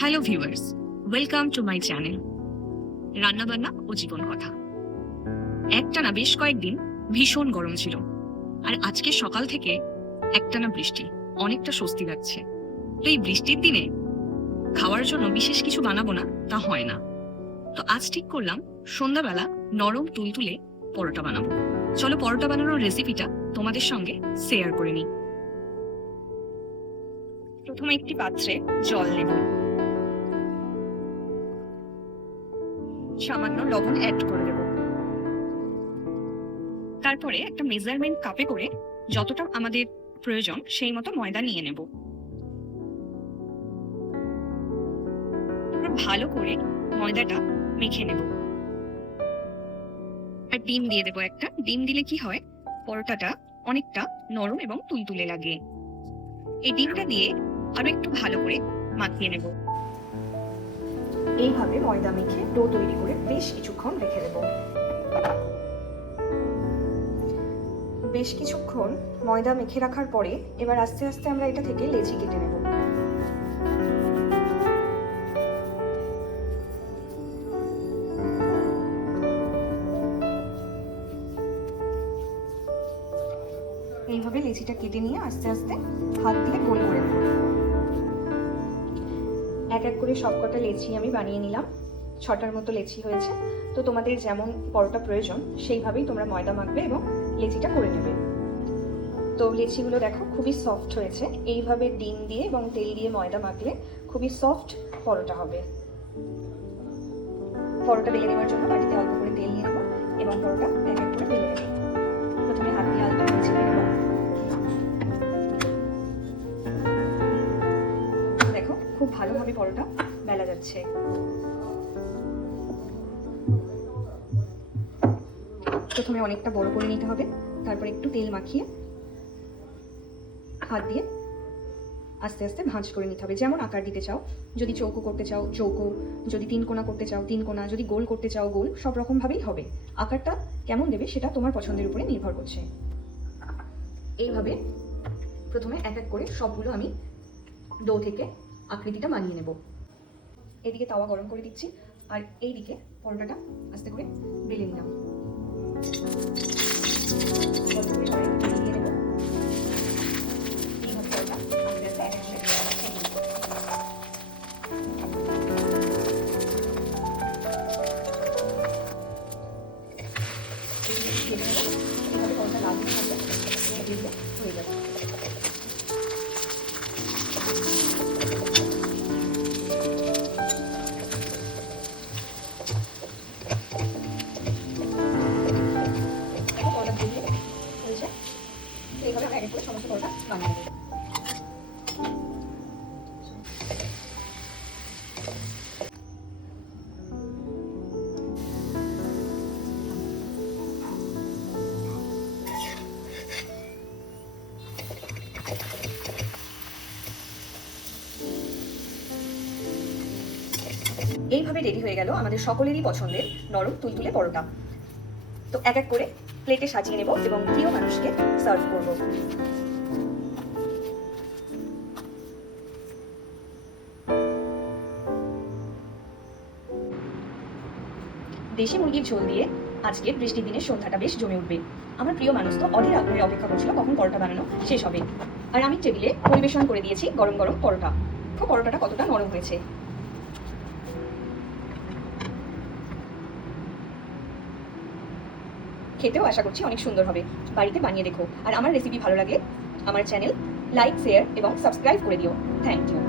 Hello viewers, welcome to my channel রান্নাবান্না ও জীবন কথা। একটানা বেশ কয়েকদিন ভীষণ গরম ছিল, আর আজকে সকাল থেকে একটানা বৃষ্টি, অনেকটা স্বস্তি লাগছে। তো এই বৃষ্টির দিনে খাওয়ার জন্য বিশেষ কিছু বানাবো না তা হয় না। তো আজ ঠিক করলাম সন্ধ্যাবেলা নরম তুলতুলে পরোটা বানাবো। চলো পরোটা বানানোর রেসিপিটা তোমাদের সঙ্গে শেয়ার করে নিই। প্রথমে একটি পাত্রে জল নেব, সামান্য লবণ অ্যাড করে দেব। তারপরে একটা মেজারমেন্ট কাপে করে যতটা আমাদের প্রয়োজন সেই মতো ময়দা নিয়ে নেব। ভালো করে ময়দাটা মেখে নেব, আর ডিম দিয়ে দেবো একটা। ডিম দিলে কি হয়, পরোটাটা অনেকটা নরম এবং তুলতুলে লাগে। এই ডিমটা দিয়ে আরো একটু ভালো করে মাখিয়ে নেব। এইভাবে ময়দা মেখে ডো তৈরি করে বেশ কিছুক্ষণ রেখে দেব। বেশ কিছুক্ষণ ময়দা মেখে রাখার পরে এবার আস্তে আস্তে আমরা এটা থেকে লেচি কেটে নেব। এইভাবে লেচিটা কেটে নিয়ে আস্তে আস্তে হাত দিয়ে গোল করে নেব। এক এক করে সবকটা লেচি আমি বানিয়ে নিলাম। 6টার মতো লেচি হয়েছে। তো তোমাদের যেমন পরোটা প্রয়োজন সেইভাবেই তোমরা ময়দা মাখবে এবং লেচিটা করে নেবে। তো লেচিগুলো দেখো খুবই সফট হয়েছে। এইভাবে ডিম দিয়ে এবং তেল দিয়ে ময়দা মাখলে খুবই সফট পরোটা হবে। পরোটা বেলে নেওয়ার জন্য বাটিতে অল্প করে তেল নিয়ে নেবো এবং পরোটা এক এক করে বেলে নেব। প্রথমে হাত দিয়ে আলতো করে ছেড়ে নেব। দেখো খুব ভালোভাবে পরোটা বেলা যাচ্ছে। প্রথমে অনেকটা বড় করে নিতে হবে, তারপর একটু তেল মাখিয়ে হাত দিয়ে আস্তে আস্তে ভাঁজ করে নিতে হবে। যেমন আকার দিতে চাও, যদি চৌকো করতে চাও চৌকো, যদি তিন কোণা করতে চাও তিন কোণা, যদি গোল করতে চাও গোল, সব রকম ভাবেই হবে। আকারটা কেমন দেবে সেটা তোমার পছন্দের উপরে নির্ভর করছে। এইভাবে প্রথমে এক এক করে সবগুলো আমি ডো থেকে আকৃতিটা বানিয়ে নেব। এদিকে তাওয়া গরম করে দিচ্ছি, আর এইদিকে পরোটাটা আস্তে করে বেলে নিলাম। হয়ে যাবে। এইভাবে আমরা এক এক করে সমস্ত পরোটা বানিয়ে নেব। এইভাবে রেডি হয়ে গেল আমাদের সকলেরই পছন্দের নরম তুলতুলে পরোটা। তো এক এক করে প্লেটে সাজিয়ে নেব এবং প্রিয় মানুষকে সার্ভ করব। দেশি মুরগির ঝোল দিয়ে আজকের বৃষ্টির দিনের সন্ধ্যাটা বেশ জমে উঠবে। আমার প্রিয় মানুষ তো অধীর আগ্রহে অপেক্ষা করছিল কখন পরোটা বানানো শেষ হবে। আর আমি টেবিলে পরিবেশন করে দিয়েছি গরম গরম পরোটা। পরোটাটা কতটা নরম হয়েছে। খেতেও আশা করছি অনেক সুন্দর হবে। বাড়িতে বানিয়ে দেখো। আর আমার রেসিপি ভালো লাগলে আমার চ্যানেল লাইক, শেয়ার এবং সাবস্ক্রাইব করে দিও। Thank you.